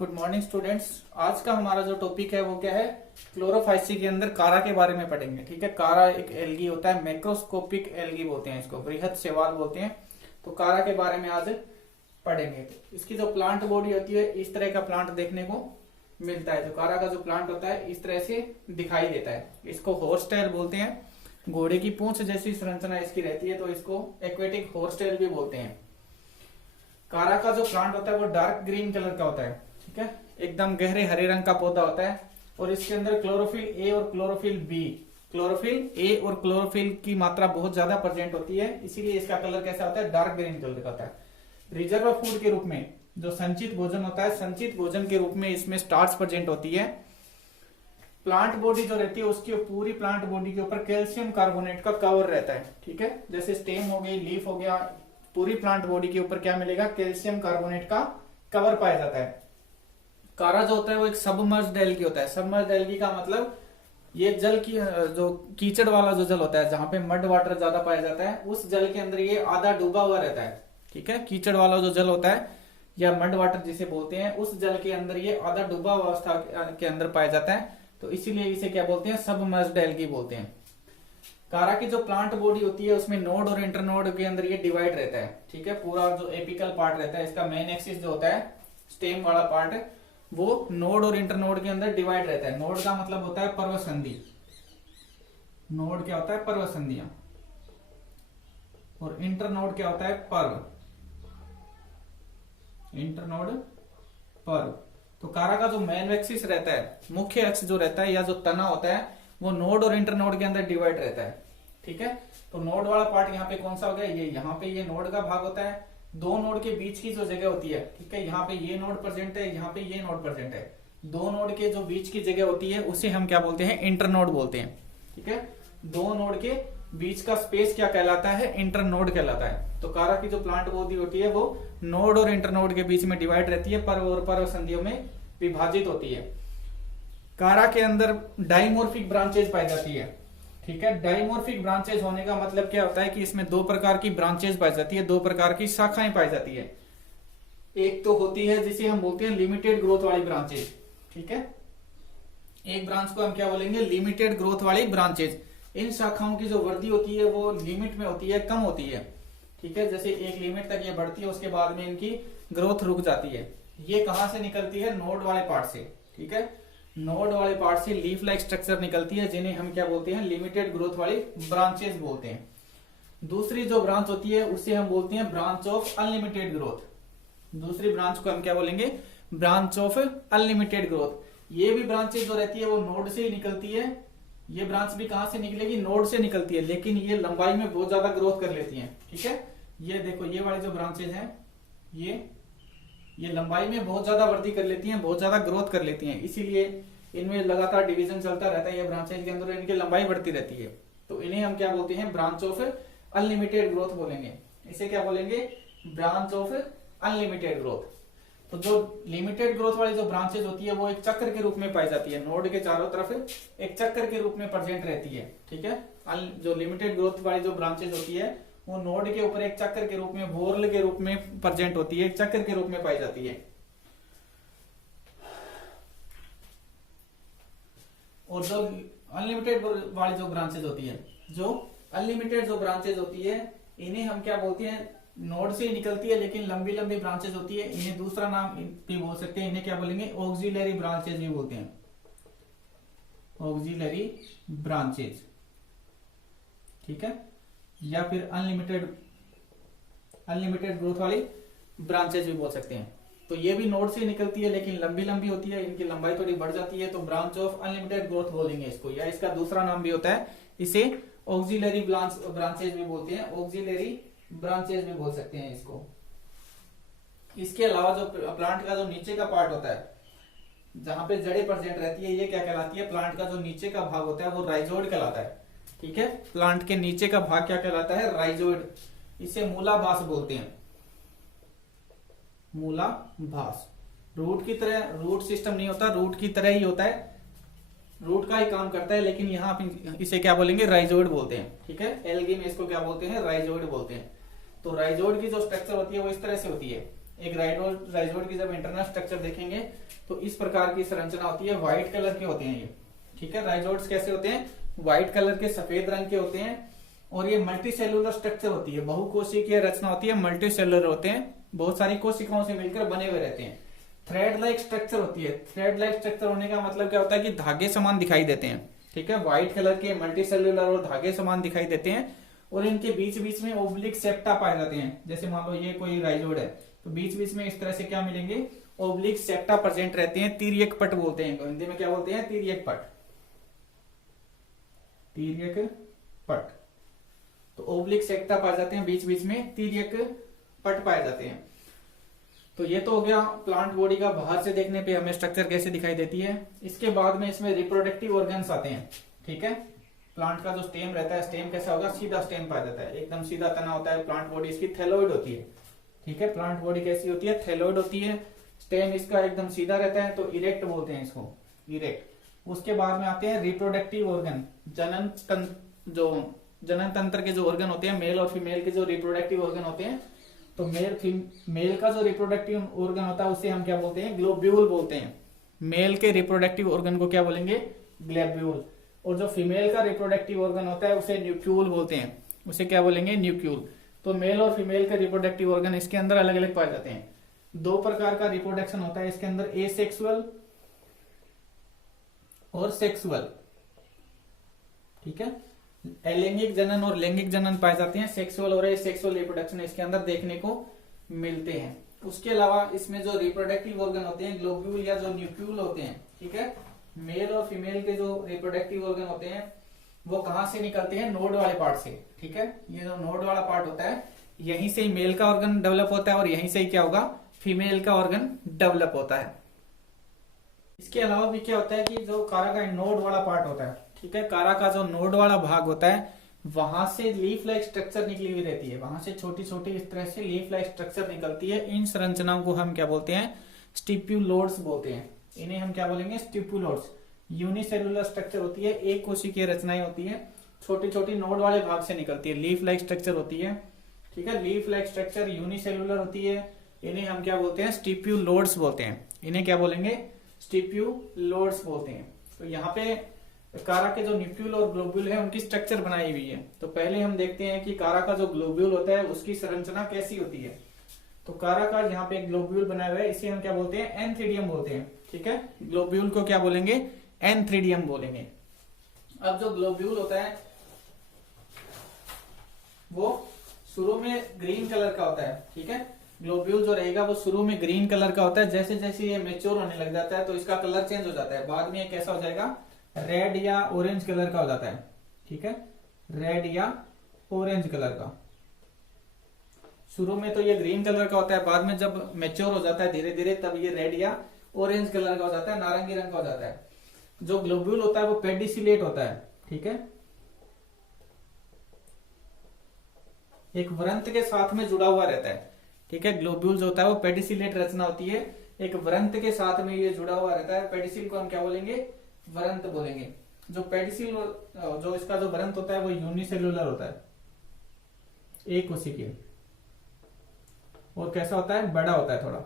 Good morning students. आज का हमारा जो टॉपिक है वो क्या है, क्लोरोफाइसी के अंदर कारा के बारे में पढ़ेंगे। ठीक है, कारा एक एल्गी होता है, मैक्रोस्कोपिक एल्गी बोलते हैं इसको, बृहद शैवाल बोलते हैं। तो कारा के बारे में आज पढ़ेंगे। इसकी जो प्लांट बॉडी होती है इस तरह का प्लांट देखने को मिलता है। जो कारा का जो प्लांट होता है इस तरह से दिखाई देता है। इसको हॉर्स टेल बोलते हैं। घोड़े की पूंछ जैसी संरचना इसकी रहती है, तो इसको एक्वेटिक हॉर्स टेल भी बोलते हैं। कारा का जो प्लांट होता है वो डार्क ग्रीन कलर का होता है। ठीक है, एकदम गहरे हरे रंग का पौधा होता है और इसके अंदर क्लोरोफिल ए और क्लोरोफिल बी, क्लोरोफिल ए और क्लोरोफिल की मात्रा बहुत ज्यादा प्रेजेंट होती है, इसीलिए इसका कलर कैसा होता है, डार्क ग्रीन कलर का होता है। रिजर्व फूड के रूप में जो संचित भोजन होता है, संचित भोजन के रूप में इसमें स्टार्च प्रेजेंट होती है। प्लांट बॉडी जो रहती है उसकी पूरी प्लांट बॉडी के ऊपर कैल्शियम कार्बोनेट का कवर रहता है। ठीक है, जैसे स्टेम हो गई, लीफ हो गया, पूरी प्लांट बॉडी के ऊपर क्या मिलेगा, कैल्शियम कार्बोनेट का कवर पाया जाता है। कारा जो होता है वो एक सबमर्ज्ड एल्गी होता है। सबमर्ज्ड एल्गी का मतलब ये जल की जो कीचड़ वाला जो जल होता है, जहां पे मड वाटर ज्यादा पाया जाता है, उस जल के अंदर ये आधा डूबा हुआ रहता है। ठीक है, कीचड़ वाला जो जल होता है या मड वाटर जिसे बोलते हैं, उस जल के अंदर ये आधा डूबा हुआ अवस्था के अंदर पाया जाता है, तो इसीलिए इसे क्या बोलते हैं, सबमर्ज्ड एल्गी बोलते हैं। कारा की जो प्लांट बॉडी होती है उसमें नोड और इंटरनोड के अंदर ये डिवाइड रहता है। ठीक है, पूरा जो एपिकल पार्ट रहता है, इसका मेन एक्सिस जो होता है, स्टेम वाला पार्ट, वो नोड और इंटरनोड के अंदर डिवाइड रहता है। नोड का मतलब होता है पर्वसंधि। नोड क्या होता है, पर्वसंधियां, और इंटरनोड क्या होता है, पर्व। इंटरनोड पर्व। तो कारा का जो मेन एक्सिस रहता है, मुख्य अक्ष जो रहता है या जो तना होता है, वो नोड और इंटरनोड के अंदर डिवाइड रहता है। ठीक है, तो नोड वाला पार्ट यहाँ पे कौन सा हो गया, ये यहाँ पे ये नोड का भाग होता है। दो नोड के बीच की जो जगह होती है, ठीक है, यहाँ पे ये नोड प्रेजेंट है, यहाँ पे ये नोड प्रेजेंट है। दो नोड के जो बीच की जगह होती है उसे हम क्या बोलते हैं, इंटरनोड बोलते हैं। ठीक है, दो नोड के बीच का स्पेस क्या कहलाता है, इंटरनोड कहलाता है। तो कारा की जो प्लांट बॉडी होती है वो नोड और इंटरनोड के बीच में डिवाइड रहती है, पर्व और पर्व संधियों में विभाजित होती है। कारा के अंदर डाइमोर्फिक ब्रांचेज पाई जाती है। ठीक है, डाइमोर्फिक ब्रांचेज होने का मतलब क्या होता है कि इसमें दो प्रकार की ब्रांचेज पाई जाती है, दो प्रकार की शाखाएं पाई जाती है। एक तो होती है जिसे हम बोलते हैं लिमिटेड ग्रोथ वाली ब्रांचेज। ठीक है, एक ब्रांच को हम क्या बोलेंगे, लिमिटेड ग्रोथ वाली ब्रांचेज। इन शाखाओं की जो वृद्धि होती है वो लिमिट में होती है, कम होती है। ठीक है, जैसे एक लिमिट तक ये बढ़ती है, उसके बाद में इनकी ग्रोथ रुक जाती है। ये कहां से निकलती है, नोड वाले पार्ट से। ठीक है, नोड वाले पार्ट से लीफ लाइक स्ट्रक्चर निकलती है, जिन्हें हम क्या बोलते हैं, लिमिटेड ग्रोथ वाली ब्रांचेस बोलते हैं। दूसरी जो ब्रांच होती है उसे हम बोलते हैं ब्रांच ऑफ अनलिमिटेड ग्रोथ। दूसरी ब्रांच को हम क्या बोलेंगे, ब्रांच ऑफ अनलिमिटेड ग्रोथ। ये भी ब्रांचेस जो रहती है वो नोड से ही निकलती है। ये ब्रांच भी कहां से निकलेगी, नोड से निकलती है, लेकिन ये लंबाई में बहुत ज्यादा ग्रोथ कर लेती है। ठीक है, ये देखो, ये वाली जो ब्रांचेज हैं ये लंबाई में बहुत ज्यादा वृद्धि कर लेती हैं, बहुत ज्यादा ग्रोथ कर लेती हैं, इसीलिए इनमें लगातार डिवीजन चलता रहता है। ये ब्रांचेज के अंदर इनकी लंबाई बढ़ती रहती है, तो इन्हें हम क्या बोलते हैं, ब्रांच ऑफ अनलिमिटेड ग्रोथ बोलेंगे। इसे क्या बोलेंगे, ब्रांच ऑफ अनलिमिटेड ग्रोथ। तो जो लिमिटेड ग्रोथ वाली जो ब्रांचेज होती है वो एक चक्र के रूप में पाई जाती है, नोड के चारों तरफ एक चक्र के रूप में प्रेजेंट रहती है। ठीक है, जो लिमिटेड ग्रोथ वाली जो ब्रांचेज होती है वो नोड के ऊपर एक चक्र के रूप में, वोर्ल के रूप में प्रेजेंट होती है, एक चक्र के रूप में पाई जाती है। और जो अनलिमिटेड वाली जो ब्रांचेज होती है, जो अनलिमिटेड जो ब्रांचेज होती है, इन्हें हम क्या बोलते हैं, नोड से ही निकलती है लेकिन लंबी लंबी ब्रांचेज होती है, इन्हें दूसरा नाम भी बोल सकते हैं, इन्हें क्या बोलेंगे, ऑक्सिलरी ब्रांचेज भी बोलते हैं, ऑक्सिलरी ब्रांचेज। ठीक है, या फिर अनलिमिटेड ग्रोथ वाली ब्रांचेज भी बोल सकते हैं। तो ये भी नोड से निकलती है लेकिन लंबी लंबी होती है, इनकी लंबाई थोड़ी बढ़ जाती है, तो ब्रांच ऑफ अनलिमिटेड ग्रोथ बोलेंगे इसको, या इसका दूसरा नाम भी होता है, इसे ऑक्सिलरी ब्रांचेज भी बोलते हैं, ऑक्सिलरी ब्रांचेज भी बोल सकते हैं इसको। इसके अलावा जो प्लांट का जो नीचे का पार्ट होता है, जहां पे जड़ें प्रेजेंट रहती है, ये क्या कहलाती है, प्लांट का जो नीचे का भाग होता है वो राइजोइड कहलाता है। ठीक है, प्लांट के नीचे का भाग क्या कहलाता है, राइजोइड। इसे मूलाभास बोलते हैं, मूलाभास। रूट की तरह, रूट सिस्टम नहीं होता, रूट की तरह ही होता है, रूट का ही काम करता है, लेकिन यहाँ इसे क्या बोलेंगे, राइजोइड बोलते हैं। ठीक है, एल्गी में इसको क्या बोलते हैं, राइजोइड बोलते हैं। तो राइजोइड की जो स्ट्रक्चर होती है वो इस तरह से होती है। एक राइजोड की जब इंटरनल स्ट्रक्चर देखेंगे तो इस प्रकार की संरचना होती है, व्हाइट कलर के होते हैं ये, ठीक है। राइजोड्स कैसे होते हैं, व्हाइट कलर के, सफेद रंग के होते हैं, और ये मल्टी सेलुलर स्ट्रक्चर होती है, बहुकोशिकीय रचना होती है, मल्टी सेलुलर होते हैं, बहुत सारी कोशिकाओं से मिलकर बने हुए रहते हैं। थ्रेड लाइक स्ट्रक्चर होती है, थ्रेड लाइक स्ट्रक्चर होने का मतलब क्या होता है कि धागे समान दिखाई देते हैं, ठीक है। व्हाइट कलर के मल्टी सेलुलर और धागे समान दिखाई देते हैं, और इनके बीच बीच में ओब्लिक सेप्टा पाए जाते हैं। जैसे मान लो ये कोई राइजोड है तो बीच बीच में इस तरह से क्या मिलेंगे, ओब्लिक सेप्टा प्रेजेंट रहते हैं, तिर्यक पट बोलते हैं, हिंदी में क्या बोलते हैं, तिर्यक पट, तिर्यक पट। तो ओब्लिक सेप्टा पाए जाते हैं, बीच बीच में तिर्यक पट पाए जाते हैं। तो ये तो हो गया प्लांट बॉडी का बाहर से देखने पे हमें स्ट्रक्चर कैसे दिखाई देती है। इसके बाद में इसमें रिप्रोडक्टिव ऑर्गन्स आते हैं, ठीक है। प्लांट का जो स्टेम रहता है, स्टेम कैसा होगा, सीधा स्टेम पाया जाता है, एकदम सीधा तना होता है। प्लांट बॉडी इसकी थैलोइड होती है, ठीक है। प्लांट बॉडी कैसी होती है, थैलोइड होती है। स्टेम इसका एकदम सीधा रहता है, तो इरेक्ट बोलते हैं इसको, इरेक्ट। उसके बाद में आते हैं रिप्रोडक्टिव ऑर्गन, जनन तंत्र के जो ऑर्गन होते हैं, मेल और फीमेल के जो रिप्रोडक्टिव ऑर्गन होते हैं। तो मेल का जो रिप्रोडक्टिव ऑर्गन होता है उसे हम क्या बोलते हैं, ग्लोब्यूल बोलते हैं। मेल के रिप्रोडक्टिव ऑर्गन को क्या बोलेंगे, ग्लोब्यूल। और जो फीमेल का रिप्रोडक्टिव ऑर्गन होता है उसे न्यूक्यूल बोलते हैं, उसे क्या बोलेंगे, न्यूक्यूल। तो मेल और फीमेल के रिप्रोडक्टिव ऑर्गन इसके अंदर अलग अलग पाए जाते हैं। दो प्रकार का रिप्रोडक्शन होता है इसके अंदर, एसेक्सुअल और सेक्सुअल, ठीक है। अलैंगिक जनन और लैंगिक जनन पाए जाते हैं, सेक्सुअल और एसेक्सुअल रिप्रोडक्शन इसके अंदर देखने को मिलते हैं। उसके अलावा इसमें जो रिप्रोडक्टिव ऑर्गन होते हैं, ग्लोब्यूल या जो न्यूक्यूल होते हैं, ठीक है। मेल और फीमेल के जो रिप्रोडक्टिव ऑर्गन होते हैं वो कहां से निकलते हैं, नोड वाले पार्ट से, ठीक है। ये जो नोड वाला पार्ट होता है यहीं से ही मेल का ऑर्गन डेवलप होता है और यहीं से ही क्या होगा, फीमेल का ऑर्गन डेवलप होता है। इसके अलावा भी क्या होता है कि जो कारा का नोड वाला पार्ट होता है, ठीक है, कारा का जो नोड वाला भाग होता है वहां से लीफ लाइक स्ट्रक्चर निकली हुई रहती है, वहां से छोटी छोटी इस तरह से लीफ लाइक स्ट्रक्चर निकलती है। इन संरचनाओं को हम क्या बोलते हैं, स्टिप्यूलोड्स बोलते हैं। इन्हें हम क्या बोलेंगे, स्टिप्यूलोड्स। यूनिसेलुलर स्ट्रक्चर होती है, एक कोशिकीय रचनाएं होती है, छोटी छोटी नोड वाले भाग से निकलती है, लीफ लाइक स्ट्रक्चर होती है, ठीक है। लीफ लाइक स्ट्रक्चर यूनिसेलुलर होती है, इन्हें हम क्या बोलते हैं, स्टिप्यूलोड्स बोलते हैं। इन्हें क्या बोलेंगे, स्टिप्यूलोड्स बोलते हैं। तो यहाँ पे कारा के जो न्यूक्यूल और ग्लोब्यूल है उनकी स्ट्रक्चर बनाई हुई है। तो पहले हम देखते हैं कि कारा का जो ग्लोब्यूल होता है उसकी संरचना कैसी होती है। तो कारा का यहाँ पे ग्लोब्यूल बनाया हुआ है, इसे हम क्या बोलते हैं, एंथ्रीडियम बोलते हैं, ठीक है। ग्लोब्यूल को क्या बोलेंगे, एंथ्रीडियम बोलेंगे। अब जो ग्लोब्यूल होता है वो शुरू में ग्रीन कलर का होता है, ठीक है। ग्लोब्यूल जो रहेगा वो शुरू में ग्रीन कलर का होता है, जैसे जैसे ये मेच्योर होने लग जाता है तो इसका कलर चेंज हो जाता है, बाद में ये कैसा हो जाएगा, रेड या ऑरेंज कलर का हो जाता है, ठीक है, रेड या ऑरेंज कलर का। शुरू में तो ये ग्रीन कलर का होता है, बाद में जब मैच्योर हो जाता है धीरे धीरे तब ये रेड या ऑरेंज कलर का हो जाता है, नारंगी रंग का हो जाता है। जो ग्लोब्यूल होता है वो पेडिसिलेट होता है, ठीक है, एक वृंत के साथ में जुड़ा हुआ रहता है, ठीक है। ग्लोब्यूल जो होता है वो पेडिसिलेट रचना होती है, एक वृंत के साथ में ये जुड़ा हुआ रहता है। पेडिसिल को हम क्या बोलेंगे, वृंत बोलेंगे। जो पेडिसिल जो इसका जो वृंत होता है वो यूनिसेलुलर होता है, एक कोशिकीय, और कैसा होता है, बड़ा होता है थोड़ा,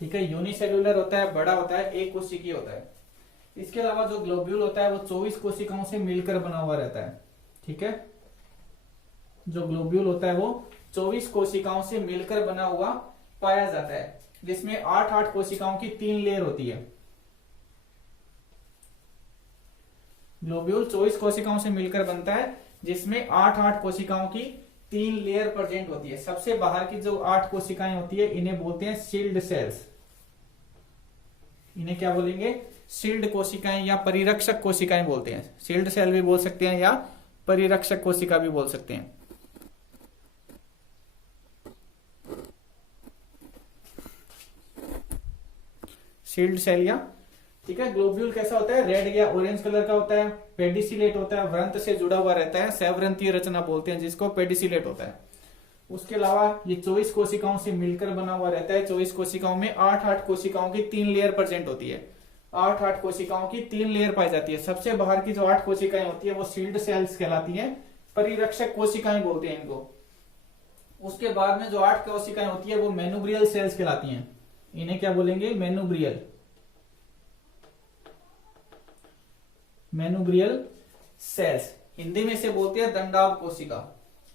ठीक है। यूनिसेलुलर होता है, बड़ा होता है, एक कोशिकीय होता है। इसके अलावा जो ग्लोब्यूल होता है वो 24 कोशिकाओं से मिलकर बना हुआ रहता है, ठीक है। जो ग्लोब्यूल होता है वो 24 कोशिकाओं से मिलकर बना हुआ पाया जाता है, जिसमें 8-8 कोशिकाओं की 3 लेयर होती है। ग्लोब्यूल 24 कोशिकाओं से मिलकर बनता है, जिसमें 8-8 कोशिकाओं की 3 लेयर प्रेजेंट होती है। सबसे बाहर की जो 8 कोशिकाएं होती है इन्हें बोलते हैं शील्ड सेल्स। इन्हें क्या बोलेंगे, शील्ड कोशिकाएं या परिरक्षक कोशिकाएं बोलते हैं। शील्ड सेल भी बोल सकते हैं या परिरक्षक कोशिका भी बोल सकते हैं। शील्ड सेल या, ठीक है। ग्लोब्यूल कैसा होता है, रेड या ऑरेंज कलर का होता है, पेडिसिलेट होता है, वृंत से जुड़ा हुआ रहता है, सैवृंतीय रचना बोलते हैं जिसको, पेडिसिलेट होता है। उसके अलावा ये 24 कोशिकाओं से मिलकर बना हुआ रहता है। 24 कोशिकाओं में 8-8 कोशिकाओं की 3 लेयर प्रेजेंट होती है, 8-8 कोशिकाओं की 3 लेयर पाई जाती है। सबसे बाहर की जो 8 कोशिकाएं होती है वो शील्ड सेल्स कहलाती है, परिरक्षक कोशिकाएं बोलते हैं इनको। उसके बाद में जो 8 कोशिकाएं होती है वो मेनुब्रियल सेल्स कहलाती हैं। इन्हें क्या बोलेंगे? मेनुब्रियल, मेनुब्रियल सेल्स। हिंदी में इसे बोलते हैं दंडाभ कोशिका।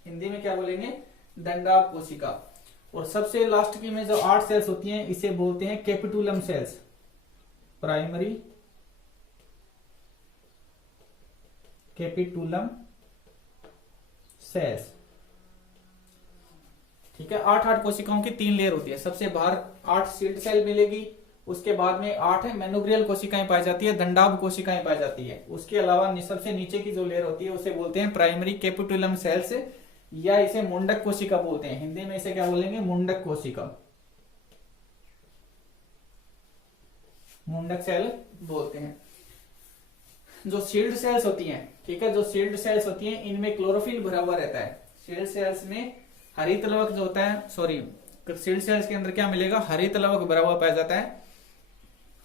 हिंदी में क्या बोलेंगे? दंडाभ कोशिका। और सबसे लास्ट की में जो 8 सेल्स होती हैं इसे बोलते हैं capitulum cells, primary capitulum cells. ठीक है, 8 कोशिकाओं की 3 लेयर होती है। सबसे बाहर 8 सील्ड सेल मिलेगी, उसके बाद में 8 है मेनुब्रियल कोशिकाएं पाई जाती है, दंडाभ कोशिकाएं पाई जाती है। उसके अलावा सबसे नीचे की जो लेयर होती है उसे बोलते हैं प्राइमरी कैपिटुलम सेल्स, या इसे मुंडक कोशिका बोलते हैं। हिंदी में इसे क्या बोलेंगे? मुंडक कोशिका, मुंडक सेल बोलते हैं। जो शील्ड सेल्स होती हैं, ठीक है, जो शील्ड सेल्स होती हैं इनमें क्लोरोफिल भरा हुआ रहता है। शील्ड सेल्स में हरित लवक जो होता है, सॉरी, शील्ड सेल्स के अंदर क्या मिलेगा? हरित लवक भरा हुआ पाया जाता है,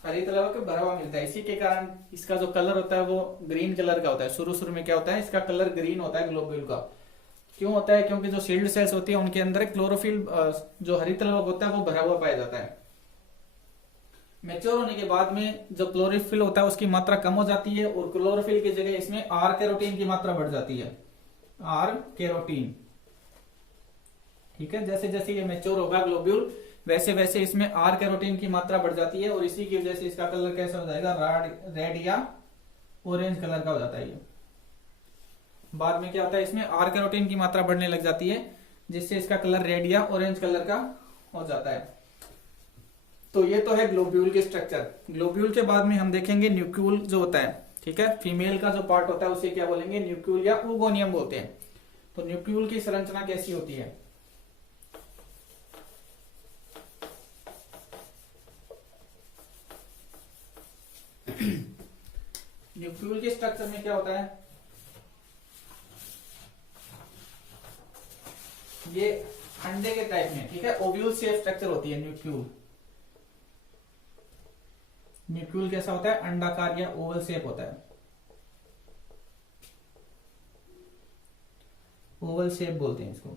हरित लवक भरा हुआ मिलता है। इसी के कारण इसका जो कलर होता है वो ग्रीन कलर का होता है। शुरू में क्या होता है? इसका कलर ग्रीन होता है ग्लोब्यूल का। क्यों होता है? क्योंकि जो शील्ड सेल्स होती है उनके अंदर क्लोरोफिल, जो हरित लवक होता है वो भरा हुआ पाया जाता है। मैच्योर होने के बाद में जो क्लोरोफिल होता है उसकी मात्रा कम हो जाती है और क्लोरोफिल की जगह इसमें आर कैरोटीन की मात्रा बढ़ जाती है, आर कैरोटीन। ठीक है, जैसे जैसे ये मैच्योर होगा ग्लोब्यूल, वैसे वैसे इसमें आर कैरोटीन की मात्रा बढ़ जाती है और इसी की वजह से इसका कलर कैसा हो जाएगा? रेड या ऑरेंज कलर का हो जाता है। ये बाद में क्या होता है? इसमें आर कैरोटीन की मात्रा बढ़ने लग जाती है जिससे इसका कलर रेड या ऑरेंज कलर का हो जाता है। तो ये तो है ग्लोब्यूल के स्ट्रक्चर। ग्लोब्यूल के बाद में हम देखेंगे न्यूक्लियल जो होता है। ठीक है, फीमेल का जो पार्ट होता है उसे क्या बोलेंगे? न्यूक्लियल या ओगोनियम बोलते हैं। तो न्यूक्लियल की संरचना कैसी होती है? न्यूक्लियल के स्ट्रक्चर में क्या होता है? ये अंडे के टाइप में, ठीक है, ओव्यूल शेप स्ट्रक्चर होती है न्यूक्लियल। न्यूक्लियल कैसा होता है? अंडाकार या ओवल शेप होता है, ओवल शेप बोलते हैं इसको।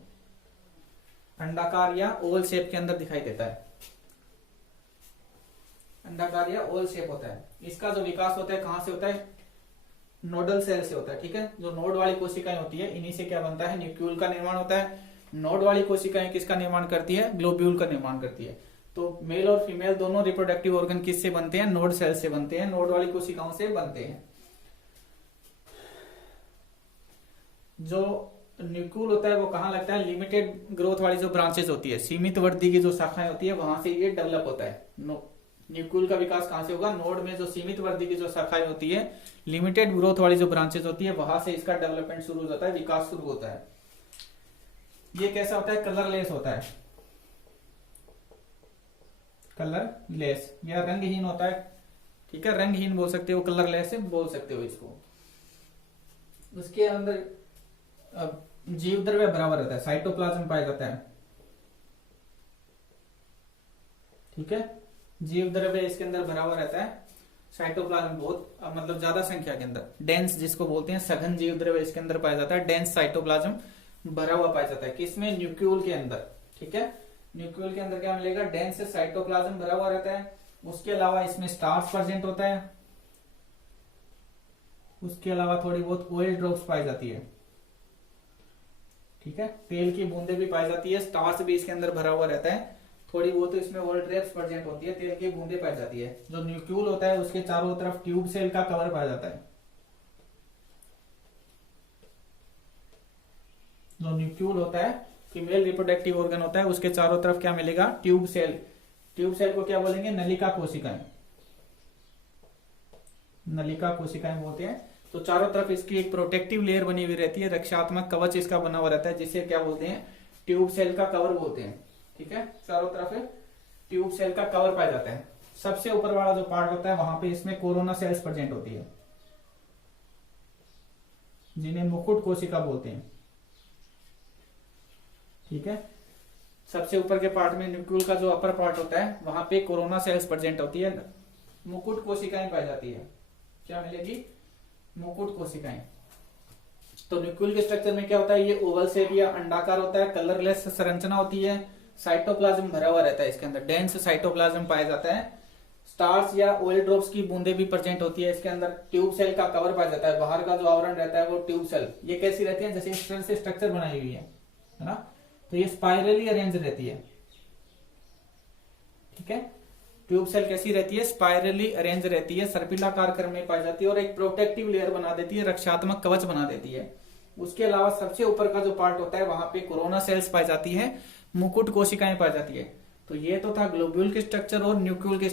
अंडाकार या ओवल शेप के अंदर दिखाई देता है, अंडाकार या ओवल शेप होता है। इसका जो विकास होता है कहां से होता है? नोडल सेल से होता है। ठीक है, जो नोड वाली कोशिकाएं होती है इन्हीं से क्या बनता है? न्यूक्लियल का निर्माण होता है। नोड वाली कोशिकाएं किसका निर्माण करती है? ग्लोब्यूल का निर्माण करती है। तो मेल और फीमेल दोनों रिप्रोडक्टिव ऑर्गन किससे बनते हैं? नोड सेल से बनते हैं, नोड वाली कोशिकाओं से बनते हैं। जो न्यूक्लियल होता है वो कहां लगता है? लिमिटेड ग्रोथ वाली जो ब्रांचेस होती है, सीमित वृद्धि की जो शाखाएं होती है वहां से ये डेवलप होता है। न्यूक्लियल का विकास कहां से होगा? नोड में जो सीमित वृद्धि की जो शाखाएं होती है, लिमिटेड ग्रोथ वाली जो ब्रांचेस होती है वहां से इसका डेवलपमेंट शुरू हो जाता है, विकास शुरू होता है। ये कैसा होता है? कलरलेस होता है, कलरलेस या रंगहीन होता है। ठीक है, रंगहीन बोल सकते हो, कलरलेस बोल सकते हो इसको। उसके अंदर जीव द्रव्य बराबर रहता है, साइटोप्लाज्म पाया जाता है। ठीक है, जीव द्रव्य इसके अंदर भरा हुआ रहता है, साइटोप्लाज्म बहुत मतलब ज्यादा संख्या के अंदर, डेंस जिसको बोलते हैं, सघन जीव द्रव्य इसके अंदर पाया जाता है, डेंस साइटोप्लाज्म भरा हुआ पाया जाता है। किसमें? न्यूक्लियल के अंदर। ठीक है, न्यूक्लियल के अंदर क्या मिलेगा? डेंस साइटोप्लाज्म भरा हुआ रहता है। उसके अलावा इसमें स्टार्च प्रेजेंट होता है, उसके अलावा थोड़ी बहुत ऑयल ड्रॉप्स पाई जाती है। ठीक है, तेल की बूंदे भी पाई जाती है, स्टार्च भी इसके अंदर भरा हुआ रहता है, थोड़ी बहुत तो इसमें ऑयल ड्रॉप्स प्रेजेंट होती है, तेल की बूंदे पाई जाती है। जो न्यूक्लियल होता है उसके चारों तरफ ट्यूब सेल का कवर पाया जाता है। जो न्यूक्लियल होता है, फीमेल रिप्रोडक्टिव ऑर्गन होता है, उसके चारों तरफ क्या मिलेगा? Tube cell. ट्यूब सेल को क्या बोलेंगे? नलिका कोशिकाएं, नलिका कोशिकाएं बोलते हैं। तो चारों तरफ इसकी एक प्रोटेक्टिव लेयर बनी हुई रहती है, रक्षात्मक कवच इसका बना हुआ रहता है, जिसे क्या बोलते हैं? ट्यूब सेल का कवर बोलते हैं। ठीक है, चारों तरफ ट्यूब सेल का कवर पाया जाता है। सबसे ऊपर वाला जो पार्ट होता है वहां पे इसमें कोरोना सेल्स प्रेजेंट होती है, जिन्हें मुकुट कोशिका बोलते हैं। ठीक है, सबसे ऊपर के पार्ट में न्यूक्लियल का जो अपर पार्ट होता है वहां पे कोरोना सेल्स प्रेजेंट होती है, मुकुट कोशिकाएं पाई जाती है। क्या मिलेगी? मुकुट कोशिकाएं। तो न्यूक्लियल के स्ट्रक्चर में क्या होता है, ये ओवल शेप या अंडाकार होता है, कलरलेस संरचना होती है, साइटोप्लाज्म भरा हुआ रहता है, इसके अंदर डेंस साइटोप्लाज्म पाया जाता है, स्टार्स या ऑयल ड्रॉप्स की बूंदे भी प्रेजेंट होती है इसके अंदर, ट्यूब सेल का कवर पाया जाता है, बाहर का जो आवरण रहता है वो ट्यूब सेल, ये कैसी रहती है, जैसे इस तरह से स्ट्रक्चर बनाई हुई है ना, तो ये स्पाइरली अरेंज रहती है, ठीक है। ट्यूब सेल कैसी रहती है, स्पाइरली अरेंज रहती है, सर्पिलाकार क्रम में पाई जाती है और एक प्रोटेक्टिव लेयर बना देती है, रक्षात्मक कवच बना देती है। उसके अलावा सबसे ऊपर का जो पार्ट होता है वहां पे कोरोना सेल्स पाई जाती है, मुकुट कोशिकाएं पाई जाती है। तो ये तो था ग्लोब्यूल के स्ट्रक्चर और न्यूक्लियल के